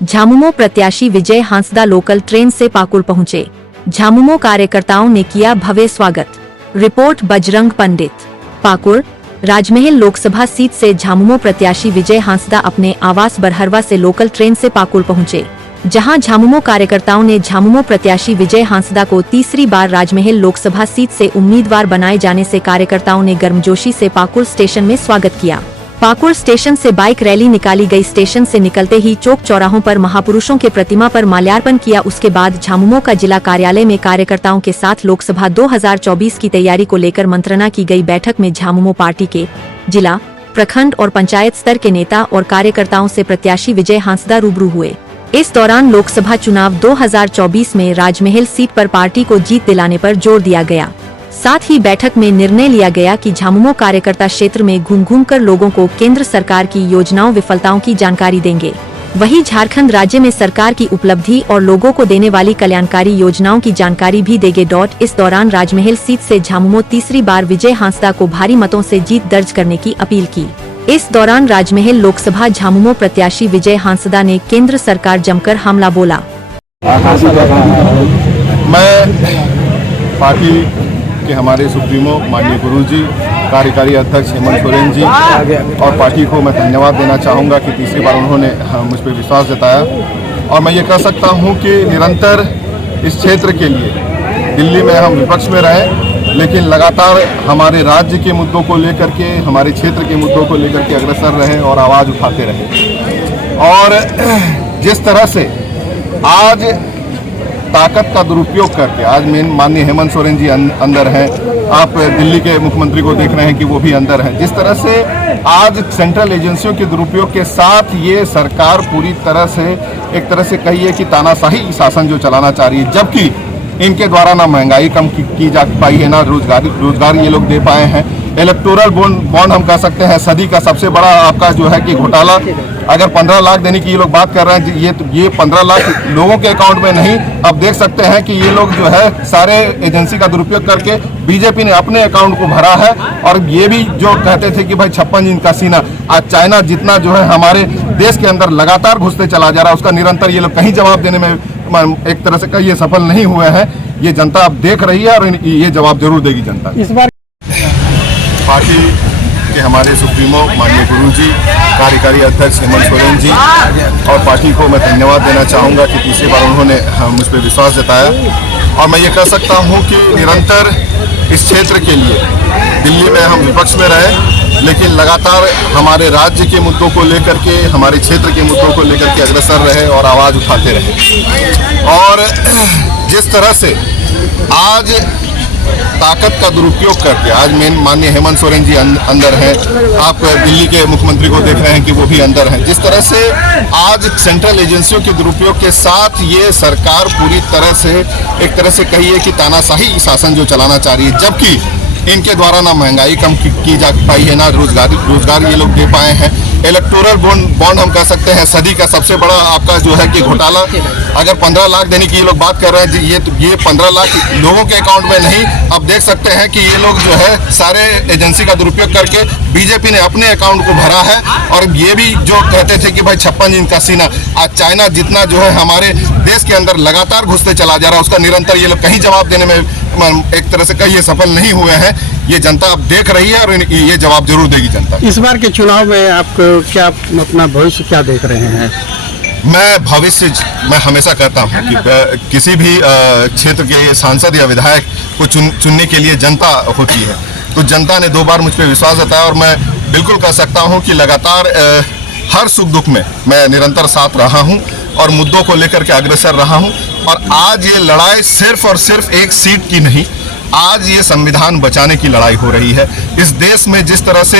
झामुमो प्रत्याशी Vijay Hansda local train से पाकुड़ पहुंचे। झामुमो कार्यकर्ताओं ने किया भव्य स्वागत। रिपोर्ट बजरंग पंडित। पाकुड़ राजमहल लोकसभा सीट से झामुमो प्रत्याशी विजय हांसदा अपने आवास बरहरवा से लोकल ट्रेन से पाकुड़ पहुंचे, जहां झामुमो कार्यकर्ताओं ने झामुमो प्रत्याशी विजय हांसदा को तीसरी बार राजमहल लोकसभा सीट से उम्मीदवार बनाए जाने से कार्यकर्ताओं ने गर्मजोशी से पाकुड़ स्टेशन में स्वागत किया। पाकुड़ स्टेशन से बाइक रैली निकाली गई। स्टेशन से निकलते ही चौक चौराहों पर महापुरुषों के प्रतिमा पर माल्यार्पण किया। उसके बाद झामुमो का जिला कार्यालय में कार्यकर्ताओं के साथ लोकसभा 2024 की तैयारी को लेकर मंत्रणा की गई। बैठक में झामुमो पार्टी के जिला, प्रखंड और पंचायत स्तर के नेता और कार्यकर्ताओं से प्रत्याशी विजय हांसदा रूबरू हुए। इस दौरान लोकसभा चुनाव 2024 में राजमहल सीट पर पार्टी को जीत दिलाने पर जोर दिया गया। साथ ही बैठक में निर्णय लिया गया कि झामुमो कार्यकर्ता क्षेत्र में घूम कर लोगों को केंद्र सरकार की योजनाओं विफलताओं की जानकारी देंगे। वहीं झारखंड राज्य में सरकार की उपलब्धि और लोगों को देने वाली कल्याणकारी योजनाओं की जानकारी भी देंगे। इस दौरान राजमहल सीट से झामुमो तीसरी बार विजय हांसदा को भारी मतों से जीत दर्ज करने की अपील की। इस दौरान राजमहल लोकसभा झामुमो प्रत्याशी विजय हांसदा ने केंद्र सरकार जमकर हमला बोला। मैं पार्टी के हमारे सुप्रीमो माननीय गुरुजी, कार्यकारी अध्यक्ष हेमंत सोरेन जी और पार्टी को मैं धन्यवाद देना चाहूँगा कि तीसरी बार उन्होंने मुझ पर विश्वास जताया। और मैं ये कह सकता हूँ कि निरंतर इस क्षेत्र के लिए दिल्ली में हम विपक्ष में रहे, लेकिन लगातार हमारे राज्य के मुद्दों को लेकर के, हमारे क्षेत्र के मुद्दों को लेकर के अग्रसर रहे और आवाज़ उठाते रहे। और जिस तरह से आज ताकत का दुरुपयोग करके, आज माननीय हेमंत सोरेन जी अंदर हैं, आप दिल्ली के मुख्यमंत्री को देख रहे हैं कि वो भी अंदर हैं। जिस तरह से आज सेंट्रल एजेंसियों के दुरुपयोग के साथ ये सरकार पूरी तरह से, एक तरह से कहिए कि तानाशाही शासन जो चलाना चाह रही है, जबकि इनके द्वारा ना महंगाई कम की जा पाई है, ना रोजगार ये लोग दे पाए हैं। इलेक्टोरल बॉन्ड हम कह सकते हैं सदी का सबसे बड़ा आपका जो है कि घोटाला। अगर 15 लाख देने की ये लोग बात कर रहे हैं, ये 15 लाख लोगों के अकाउंट में नहीं, अब देख सकते हैं कि ये लोग जो है सारे एजेंसी का दुरुपयोग करके बीजेपी ने अपने अकाउंट को भरा है। और ये भी जो कहते थे कि भाई 56 इंच का सीना, आज चाइना जितना जो है हमारे देश के अंदर लगातार घुसते चला जा रहा है, उसका निरंतर ये लोग कहीं जवाब देने में एक तरह से कहिए सफल नहीं हुए हैं। ये जनता अब देख रही है और ये जवाब जरूर देगी जनता। इस बार पार्टी के हमारे सुप्रीमो माननीय गुरुजी, कार्यकारी अध्यक्ष हेमंत सोरेन जी और पार्टी को मैं धन्यवाद देना चाहूँगा कि तीसरी बार उन्होंने मुझ पर विश्वास जताया। और मैं ये कह सकता हूँ कि निरंतर इस क्षेत्र के लिए दिल्ली में हम विपक्ष में रहे, लेकिन लगातार हमारे राज्य के मुद्दों को लेकर के, हमारे क्षेत्र के मुद्दों को लेकर के अग्रसर रहे और आवाज़ उठाते रहे। और जिस तरह से आज ताकत का दुरुपयोग करके, आज माननीय हेमंत सोरेन जी अंदर हैं, आप दिल्ली के मुख्यमंत्री को देख रहे हैं कि वो भी अंदर हैं। जिस तरह से आज सेंट्रल एजेंसियों के दुरुपयोग के साथ ये सरकार पूरी तरह से, एक तरह से कहिए कि तानाशाही शासन जो चलाना चाह रही है, जबकि इनके द्वारा ना महंगाई कम की जा पाई है, ना रोजगार ये लोग दे पाए हैं। इलेक्टोरल बॉन्ड हम कह सकते हैं सदी का सबसे बड़ा आपका जो है कि घोटाला। अगर 15 लाख देने की ये लोग बात कर रहे हैं, ये 15 लाख लोगों के अकाउंट में नहीं, अब देख सकते हैं कि ये लोग जो है सारे एजेंसी का दुरुपयोग करके बीजेपी ने अपने अकाउंट को भरा है। और ये भी जो कहते थे कि भाई 56 इंच का सीना, आज चाइना जितना जो है हमारे देश के अंदर लगातार घुसते चला जा रहा है, उसका निरंतर ये लोग कहीं जवाब देने में एक तरह से कहिए सफल नहीं हुए हैं। ये जनता अब देख रही है और ये जवाब जरूर देगी जनता। इस बार के चुनाव में आप क्या अपना भविष्य क्या देख रहे हैं? मैं हमेशा कहता हूं कि किसी भी क्षेत्र के सांसद या विधायक को चुनने के लिए जनता होती है। तो जनता ने 2 बार मुझ पर विश्वास जताया और मैं बिल्कुल कह सकता हूं कि लगातार हर सुख दुख में मैं निरंतर साथ रहा हूं और मुद्दों को लेकर के अग्रसर रहा हूं। और आज ये लड़ाई सिर्फ और सिर्फ एक सीट की नहीं, आज ये संविधान बचाने की लड़ाई हो रही है। इस देश में जिस तरह से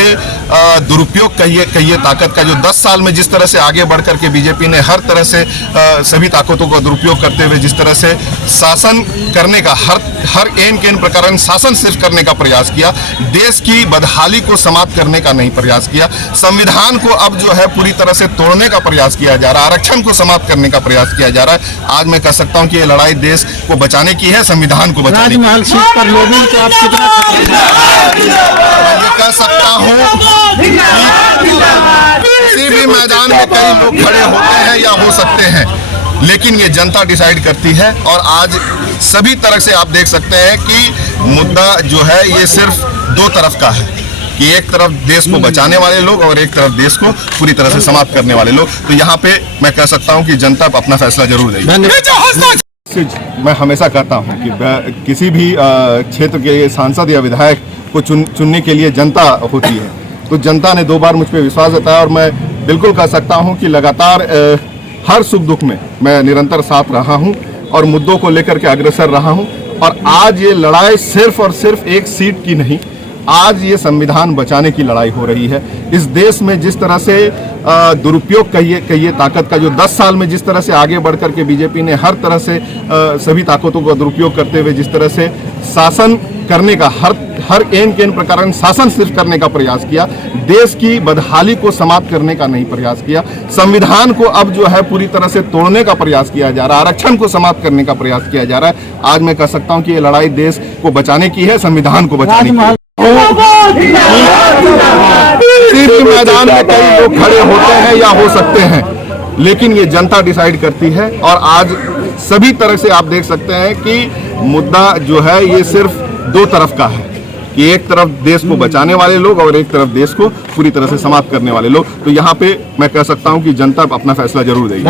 दुरुपयोग कहिए ताकत का, जो 10 साल में जिस तरह से आगे बढ़ करके बीजेपी ने हर तरह से सभी ताकतों का दुरुपयोग करते हुए जिस तरह से शासन करने का, हर एन प्रकार शासन सिर्फ करने का प्रयास किया, देश की बदहाली को समाप्त करने का नहीं प्रयास किया, संविधान को अब जो है पूरी तरह से तोड़ने का प्रयास किया जा रहा है, आरक्षण को समाप्त करने का प्रयास किया जा रहा है। आज मैं कह सकता हूँ कि ये लड़ाई देश को बचाने की है, संविधान को बचाने की है। पर लोबिंग को आप कितना मैं ये कह सकता हूँ कि किसी भी मैदान में कई लोग खड़े होते हैं या हो सकते हैं, लेकिन ये जनता डिसाइड करती है। और आज सभी तरह से आप देख सकते हैं कि मुद्दा जो है ये सिर्फ दो तरफ का है, कि एक तरफ देश को बचाने वाले लोग और एक तरफ देश को पूरी तरह से समाप्त करने वाले लोग। तो यहाँ पे मैं कह सकता हूँ कि जनता अपना फैसला जरूर लेगी। धन्यवाद। मैं हमेशा कहता हूं कि किसी भी क्षेत्र के सांसद या विधायक को चुनने के लिए जनता होती है। तो जनता ने 2 बार मुझ पर विश्वास जताया और मैं बिल्कुल कह सकता हूं कि लगातार हर सुख दुख में मैं निरंतर साथ रहा हूं और मुद्दों को लेकर के अग्रसर रहा हूं। और आज ये लड़ाई सिर्फ और सिर्फ एक सीट की नहीं, आज ये संविधान बचाने की लड़ाई हो रही है। इस देश में जिस तरह से दुरुपयोग कहिए ताकत का, जो 10 साल में जिस तरह से आगे बढ़ करके बीजेपी ने हर तरह से सभी ताकतों का दुरुपयोग करते हुए जिस तरह से शासन करने का हर एन प्रकार शासन सिर्फ करने का प्रयास किया, देश की बदहाली को समाप्त करने का नहीं प्रयास किया, संविधान को अब जो है पूरी तरह से तोड़ने का प्रयास किया जा रहा है, आरक्षण को समाप्त करने का प्रयास किया जा रहा है। आज मैं कह सकता हूँ कि ये लड़ाई देश को बचाने की है, संविधान को बचाने की है। किसी भी मैदान में कई लोग खड़े होते हैं या हो सकते हैं, लेकिन ये जनता डिसाइड करती है। और आज सभी तरह से आप देख सकते हैं कि मुद्दा जो है ये सिर्फ दो तरफ का है, कि एक तरफ देश को बचाने वाले लोग और एक तरफ देश को पूरी तरह से समाप्त करने वाले लोग। तो यहाँ पे मैं कह सकता हूँ कि जनता अपना फैसला जरूर देगी।